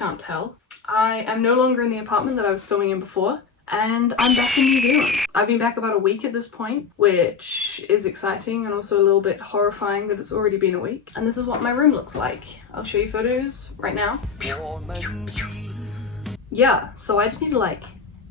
can't tell. I am no longer in the apartment that I was filming in before, and I'm back in New Zealand. I've been back about a week at this point, which is exciting and also a little bit horrifying that it's already been a week. And this is what my room looks like. I'll show you photos right now. Yeah, so I just need to like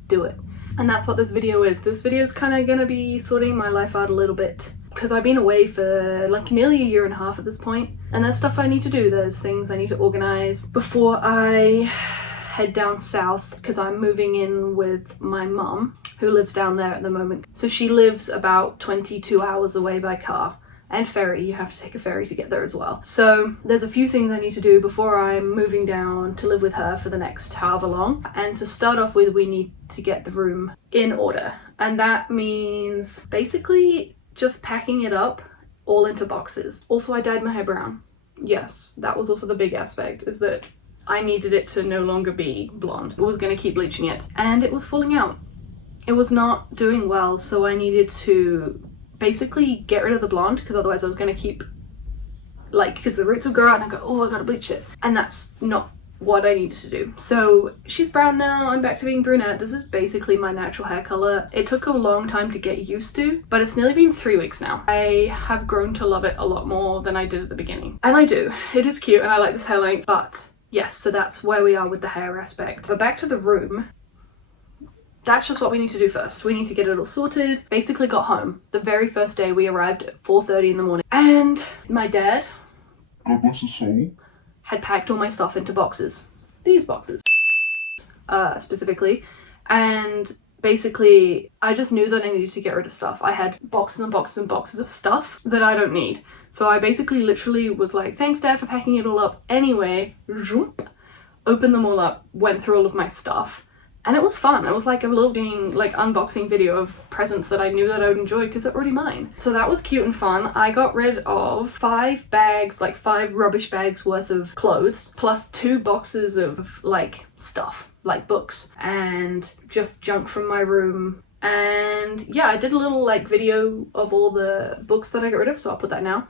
do it. And that's what this video is. This video is kind of gonna be sorting my life out a little bit, because I've been away for like nearly a year and a half at this point, and there's stuff I need to do. There's things I need to organize before I head down south, because I'm moving in with my mum, who lives down there at the moment. So she lives about 22 hours away by car, and ferry. You have to take a ferry to get there as well. So there's a few things I need to do before I'm moving down to live with her for the next however long. And to start off with, we need to get the room in order, and that means basically just packing it up all into boxes. Also, I dyed my hair brown. Yes, that was also the big aspect, is that I needed it to no longer be blonde. I was going to keep bleaching it, and it was falling out. It was not doing well, so I needed to basically get rid of the blonde, because otherwise I was going to keep, like, because the roots would grow out and I go, oh, I gotta bleach it. And that's not what I needed to do. So she's brown now, I'm back to being brunette. This is basically my natural hair color. It took a long time to get used to, but it's nearly been 3 weeks now. I have grown to love it a lot more than I did at the beginning. And I do. It is cute and I like this hair length, but yes, so that's where we are with the hair aspect. But back to the room. That's just what we need to do first. We need to get it all sorted. Basically got home. The very first day we arrived at 4:30 in the morning, and my dad, God bless his soul, had packed all my stuff into boxes. These boxes, specifically. And basically I just knew that I needed to get rid of stuff. I had boxes and boxes and boxes of stuff that I don't need. So I basically literally was like, thanks Dad for packing it all up anyway. Opened them all up, went through all of my stuff, and it was fun. It was like a little unboxing video of presents that I knew that I would enjoy because they're already mine. So that was cute and fun. I got rid of 5 bags, like 5 rubbish bags worth of clothes, plus 2 boxes of like stuff, like books and just junk from my room. And yeah, I did a little like video of all the books that I got rid of, so I'll put that now.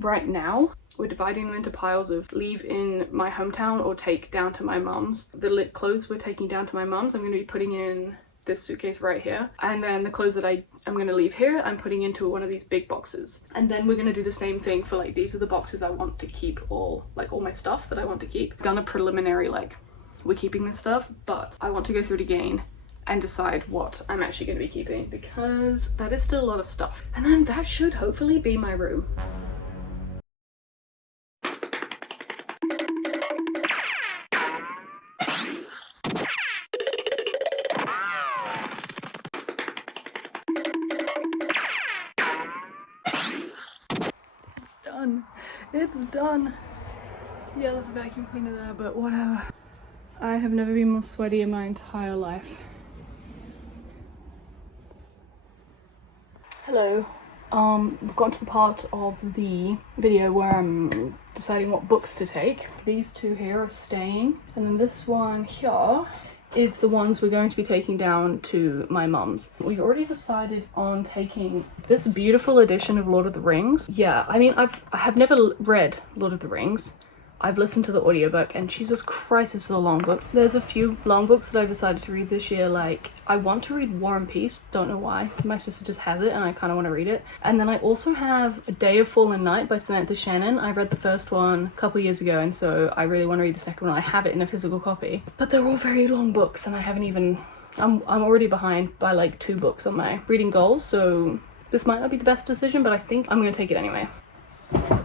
Right now, we're dividing them into piles of leave in my hometown or take down to my mum's. The clothes we're taking down to my mum's, I'm going to be putting in this suitcase right here. And then the clothes that I'm going to leave here, I'm putting into one of these big boxes. And then we're going to do the same thing for like, these are the boxes I want to keep, all my stuff that I want to keep. I've done a preliminary, like, we're keeping this stuff, but I want to go through it again and decide what I'm actually going to be keeping, because that is still a lot of stuff. And then that should hopefully be my room. It's done. Yeah, there's a vacuum cleaner there, but whatever. I have never been more sweaty in my entire life. Hello. We've got to the part of the video where I'm deciding what books to take. These 2 here are staying, and then this one here is the ones we're going to be taking down to my mum's. We've already decided on taking this beautiful edition of Lord of the Rings. Yeah, I mean, I have never read Lord of the Rings, I've listened to the audiobook, and Jesus Christ, this is a long book. There's a few long books that I've decided to read this year. Like, I want to read War and Peace, don't know why. My sister just has it and I kind of want to read it. And then I also have A Day of Fallen Night by Samantha Shannon. I read the first one a couple years ago, and so I really want to read the second one. I have it in a physical copy, but they're all very long books, and I haven't even, I'm already behind by like 2 books on my reading goals, so this might not be the best decision, but I think I'm going to take it anyway.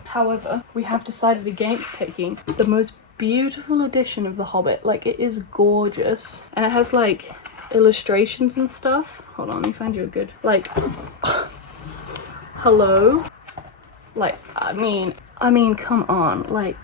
However, we have decided against taking the most beautiful edition of The Hobbit. Like, it is gorgeous, and it has like illustrations and stuff. Hold on, let me find you a good, like, hello, like, I mean come on, like,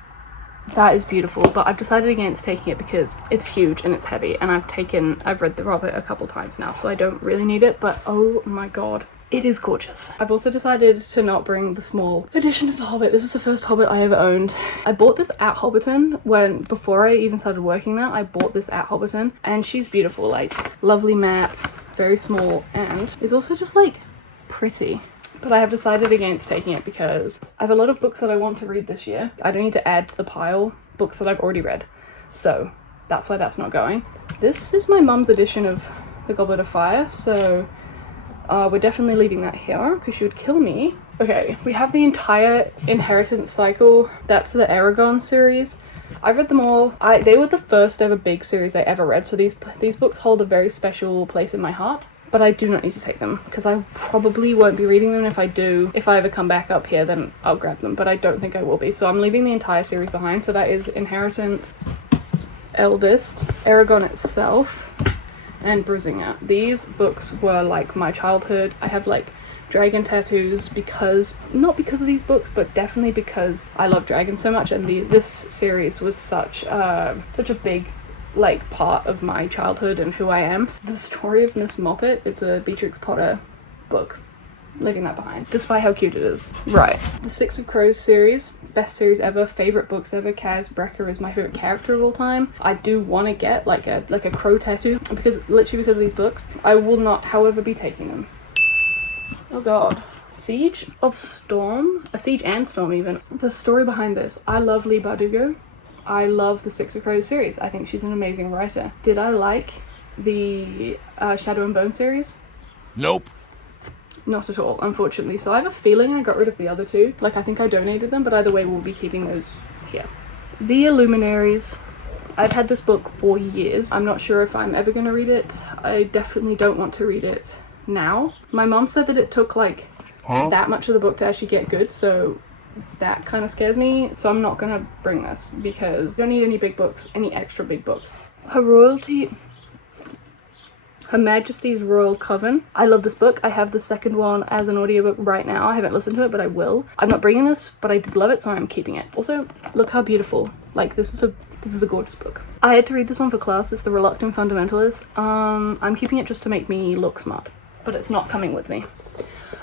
that is beautiful. But I've decided against taking it because it's huge and it's heavy, and I've read The Hobbit a couple times now, so I don't really need it. But oh my god, it is gorgeous. I've also decided to not bring the small edition of The Hobbit. This is the first Hobbit I ever owned. I bought this at Hobbiton before I even started working there. I bought this at Hobbiton, and she's beautiful, like, lovely map, very small, and is also just like pretty. But I have decided against taking it because I have a lot of books that I want to read this year. I don't need to add to the pile books that I've already read, so that's why that's not going. This is my mum's edition of The Goblet of Fire, so we're definitely leaving that here because she would kill me. Okay, we have the entire Inheritance cycle. That's the Aragon series. I read them all. They were the first ever big series I ever read, so these books hold a very special place in my heart. But I do not need to take them because I probably won't be reading them. If I do, if I ever come back up here, then I'll grab them, but I don't think I will be. So I'm leaving the entire series behind. So that is Inheritance, Eldest, Aragon itself, and Bruisinger. These books were like my childhood. I have like dragon tattoos not because of these books, but definitely because I love dragons so much, and this series was such a big like part of my childhood and who I am. The Story of Miss Moppet, it's a Beatrix Potter book. Leaving that behind, despite how cute it is. Right, the Six of Crows series, best series ever, favorite books ever. Kaz Brecker is my favorite character of all time. I do want to get like a crow tattoo literally because of these books. I will not, however, be taking them. Oh god. Siege and Storm even. The story behind this, I love Leigh Bardugo. I love the Six of Crows series. I think she's an amazing writer. Did I like the Shadow and Bone series? Nope. Not at all, unfortunately. So I have a feeling I got rid of the other 2. Like, I think I donated them, but either way we'll be keeping those here. The Illuminaries. I've had this book for years. I'm not sure if I'm ever going to read it. I definitely don't want to read it now. My mom said that it took like that much of the book to actually get good, so that kind of scares me. So I'm not going to bring this because I don't need any big books, any extra big books. Her Majesty's Royal Coven. I love this book. I have the second one as an audiobook right now. I haven't listened to it, but I will. I'm not bringing this, but I did love it, so I'm keeping it. Also, look how beautiful. Like, this is a gorgeous book. I had to read this one for class. It's The Reluctant Fundamentalist. I'm keeping it just to make me look smart, but it's not coming with me.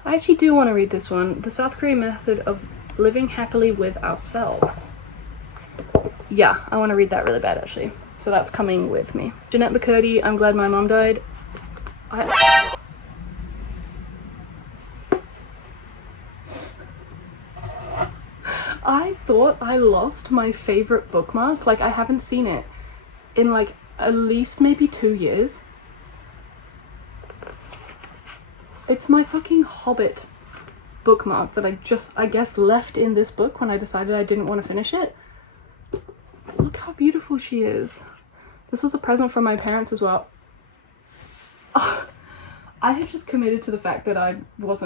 I actually do want to read this one. The South Korean Method of Living Happily with Ourselves. Yeah, I want to read that really bad, actually. So that's coming with me. Jeanette McCurdy, I'm Glad My Mom Died. I thought I lost my favorite bookmark. Like, I haven't seen it in like at least maybe 2 years. It's my fucking Hobbit bookmark that I guess left in this book when I decided I didn't want to finish it. Look how beautiful she is. This was a present from my parents as well. Oh, I had just committed to the fact that I was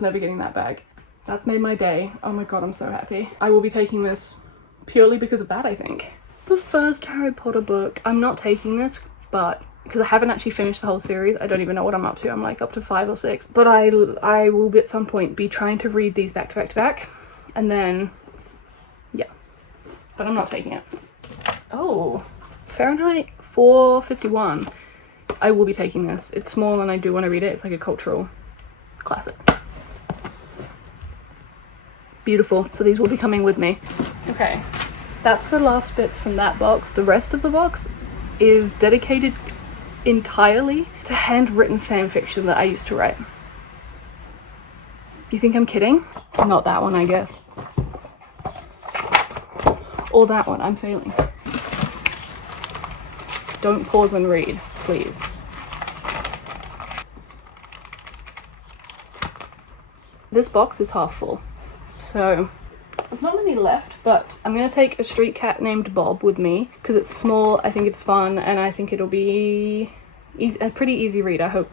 never getting that bag. That's made my day. Oh my god, I'm so happy. I will be taking this purely because of that, I think. The first Harry Potter book. I'm not taking this, but because I haven't actually finished the whole series, I don't even know what I'm up to. I'm like up to 5 or 6. But I will at some point be trying to read these back to back to back. And then, yeah. But I'm not taking it. Oh, Fahrenheit 451. I will be taking this. It's small and I do want to read it. It's like a cultural classic. Beautiful. So these will be coming with me. Okay, that's the last bits from that box. The rest of the box is dedicated entirely to handwritten fan fiction that I used to write. You think I'm kidding? Not that one, I guess. Or that one, I'm failing. Don't pause and read, please. This box is half full, so there's not many left, but I'm gonna take a street cat named Bob with me because it's small, I think it's fun, and I think it'll be a pretty easy read, I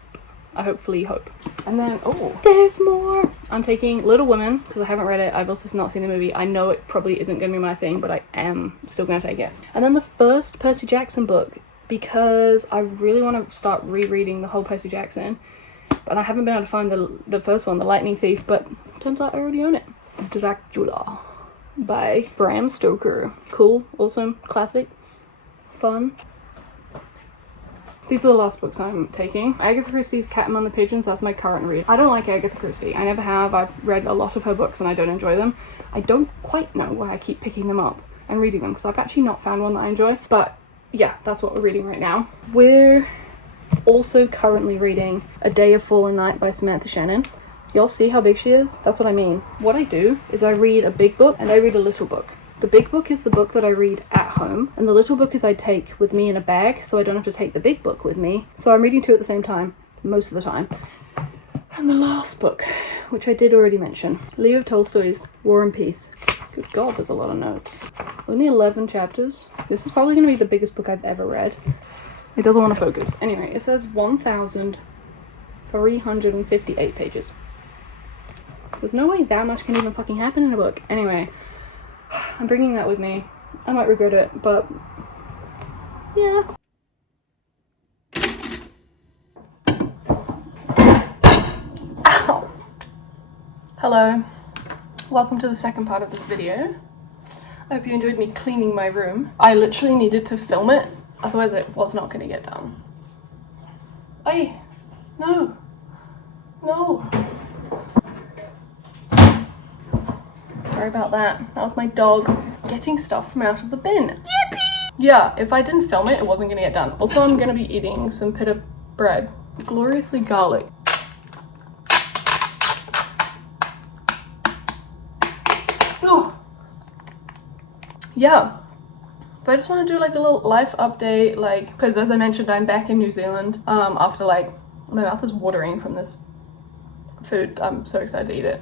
hopefully hope. And then, oh, there's more! I'm taking Little Women because I haven't read it. I've also not seen the movie. I know it probably isn't going to be my thing, but I am still going to take it. And then the first Percy Jackson book, because I really want to start rereading the whole Percy Jackson, but I haven't been able to find the first one, The Lightning Thief, but turns out I already own it. Dracula by Bram Stoker. Cool, awesome, classic, fun. These are the last books I'm taking. Agatha Christie's Cat Among the Pigeons, that's my current read. I don't like Agatha Christie. I never have. I've read a lot of her books and I don't enjoy them. I don't quite know why I keep picking them up and reading them because I've actually not found one that I enjoy. But yeah, that's what we're reading right now. We're also currently reading A Day of Fallen Night by Samantha Shannon. Y'all see how big she is? That's what I mean. What I do is I read a big book and I read a little book. The big book is the book that I read at home, and the little book is I take with me in a bag, so I don't have to take the big book with me. So I'm reading two at the same time, most of the time. And the last book, which I did already mention, Leo Tolstoy's War and Peace. Good God, there's a lot of notes. Only 11 chapters. This is probably going to be the biggest book I've ever read. It doesn't want to focus. Anyway, it says 1,358 pages. There's no way that much can even fucking happen in a book. Anyway. I'm bringing that with me. I might regret it, but yeah. Ow! Hello. Welcome to the second part of this video. I hope you enjoyed me cleaning my room. I literally needed to film it, otherwise it was not going to get done. Ay! No! No! Sorry about that. That was my dog getting stuff from out of the bin. Yippee! Yeah, if I didn't film it, it wasn't gonna get done. Also, I'm gonna be eating some pita bread. Gloriously garlic. Ooh. Yeah. But I just want to do like a little life update, like, because as I mentioned, I'm back in New Zealand after like, my mouth is watering from this food. I'm so excited to eat it.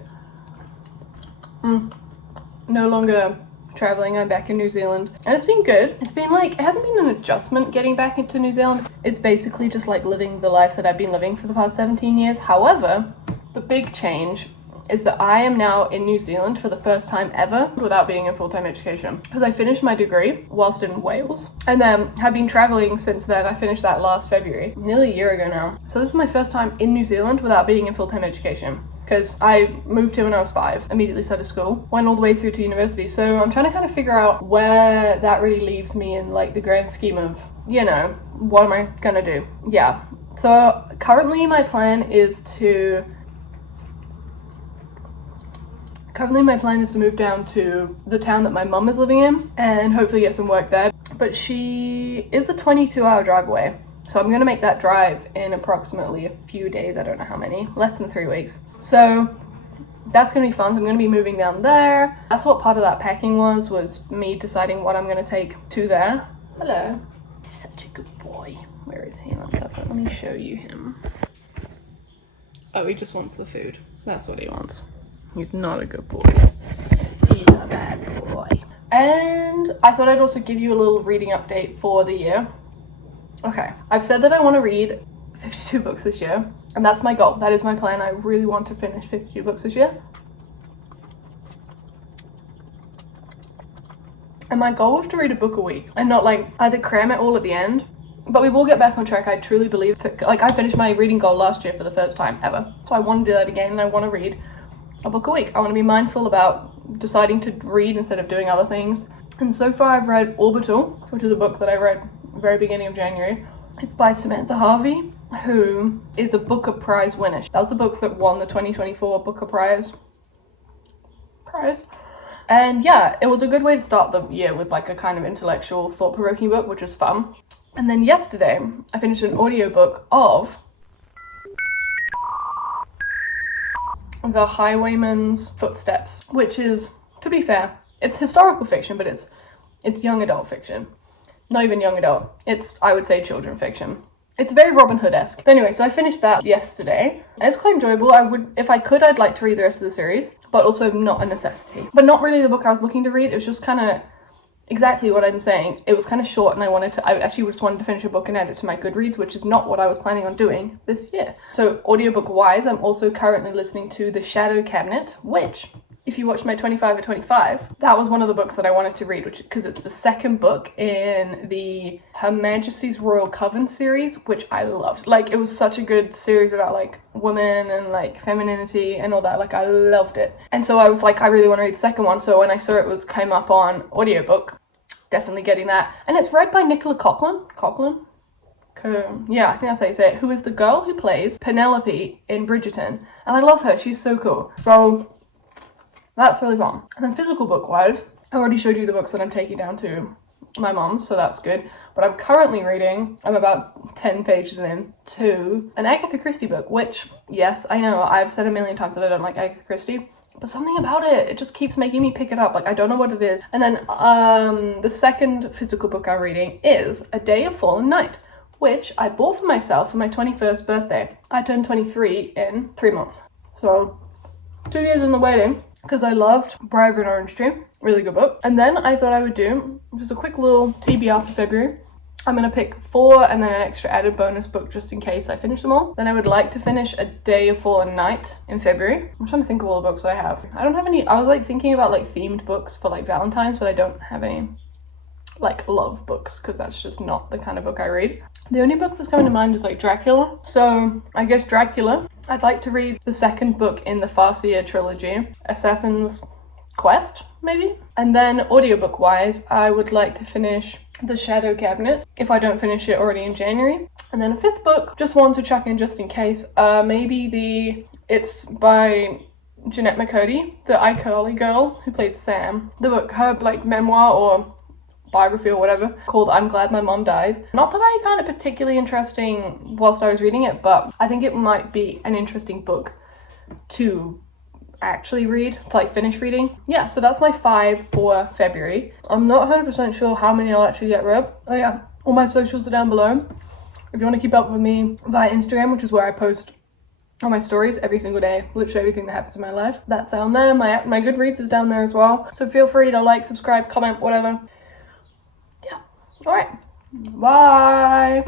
No longer traveling, I'm back in New Zealand and it's been good. It's been like, it hasn't been an adjustment getting back into New Zealand. It's basically just like living the life that I've been living for the past 17 years. However, the big change is that I am now in New Zealand for the first time ever without being in full-time education, because I finished my degree whilst in Wales and then have been traveling since then. I finished that last February, nearly a year ago now. So this is my first time in New Zealand without being in full-time education, because I moved here when I was 5, immediately started school, went all the way through to university. So I'm trying to kind of figure out where that really leaves me in like the grand scheme of, you know, what am I gonna do? Yeah. So currently my plan is to move down to the town that my mum is living in and hopefully get some work there. But she is a 22-hour drive away. So I'm gonna make that drive in approximately a few days, I don't know how many, less than 3 weeks. So that's gonna be fun. So I'm gonna be moving down there. That's what part of that packing was me deciding what I'm gonna take to there. Hello. Such a good boy. Where is he? Let me show you him. Oh, he just wants the food. That's what he wants. He's not a good boy. He's a bad boy. And I thought I'd also give you a little reading update for the year. Okay, I've said that I want to read 52 books this year, and that's my goal. That is my plan. I really want to finish 52 books this year. And my goal was to read a book a week and not like either cram it all at the end, but we will get back on track. I truly believe that, like, I finished my reading goal last year for the first time ever. So I want to do that again, and I want to read a book a week. I want to be mindful about deciding to read instead of doing other things. And so far I've read Orbital, which is a book that I read very beginning of January. It's by Samantha Harvey, who is a Booker Prize winner. That was the book that won the 2024 Booker Prize. And yeah, it was a good way to start the year with like a kind of intellectual, thought-provoking book, which was fun. And then yesterday, I finished an audiobook of The Highwayman's Footsteps, which is, to be fair, it's historical fiction, but it's It's young adult fiction. Not even young adult. It's, I would say, children fiction. It's very Robin Hood-esque. But anyway, so I finished that yesterday. It's quite enjoyable. I would, if I could, I'd like to read the rest of the series, but also not a necessity. But not really the book I was looking to read. It was just kind of exactly what I'm saying. It was kind of short, and I actually just wanted to finish a book and add it to my Goodreads, which is not what I was planning on doing this year. So audiobook wise, I'm also currently listening to The Shadow Cabinet, which, if you watched my 25 or 25, that was one of the books that I wanted to read, which, because it's the second book in the Her Majesty's Royal Coven series, which I loved. Like, it was such a good series about, like, women and, like, femininity and all that. Like, I loved it. And so I was like, I really want to read the second one. So when I saw it came up on audiobook, definitely getting that. And it's read by Nicola Coughlan? Yeah, I think that's how you say it. Who is the girl who plays Penelope in Bridgerton. And I love her. She's so cool. So that's really fun. And then physical book wise, I already showed you the books that I'm taking down to my mom's, so that's good. But I'm currently reading, I'm about 10 pages in, to an Agatha Christie book, which, yes, I know, I've said a million times that I don't like Agatha Christie, but something about it just keeps making me pick it up. Like, I don't know what it is. And then the second physical book I'm reading is A Day of Fallen Night, which I bought for myself for my 21st birthday. I turned 23 in 3 months. So, 2 years in the waiting. Because I loved Briar and Orange Tree. Really good book. And then I thought I would do just a quick little TBR for February. I'm going to pick 4 and then an extra added bonus book just in case I finish them all. Then I would like to finish A Day of Fallen Night in February. I'm trying to think of all the books I have. I don't have any. I was like thinking about like themed books for like Valentine's, but I don't have any like love books because that's just not the kind of book I read. The only book that's coming to mind is like Dracula. So I guess Dracula. I'd like to read the second book in the Farseer trilogy, Assassin's Quest, maybe? And then audiobook wise, I would like to finish The Shadow Cabinet, if I don't finish it already in January. And then a 5th book, just one to chuck in just in case, it's by Jeanette McCurdy, the iCarly girl who played Sam. The book, her like memoir or biography or whatever, called I'm Glad My Mom Died. Not that I found it particularly interesting whilst I was reading it, but I think it might be an interesting book to actually read, to like finish reading. Yeah, so that's my 5 for February. I'm not 100% sure how many I'll actually get read. Oh yeah, all my socials are down below. If you want to keep up with me via Instagram, which is where I post all my stories every single day, literally everything that happens in my life, that's down there. My Goodreads is down there as well. So feel free to like, subscribe, comment, whatever. Yeah, all right, bye.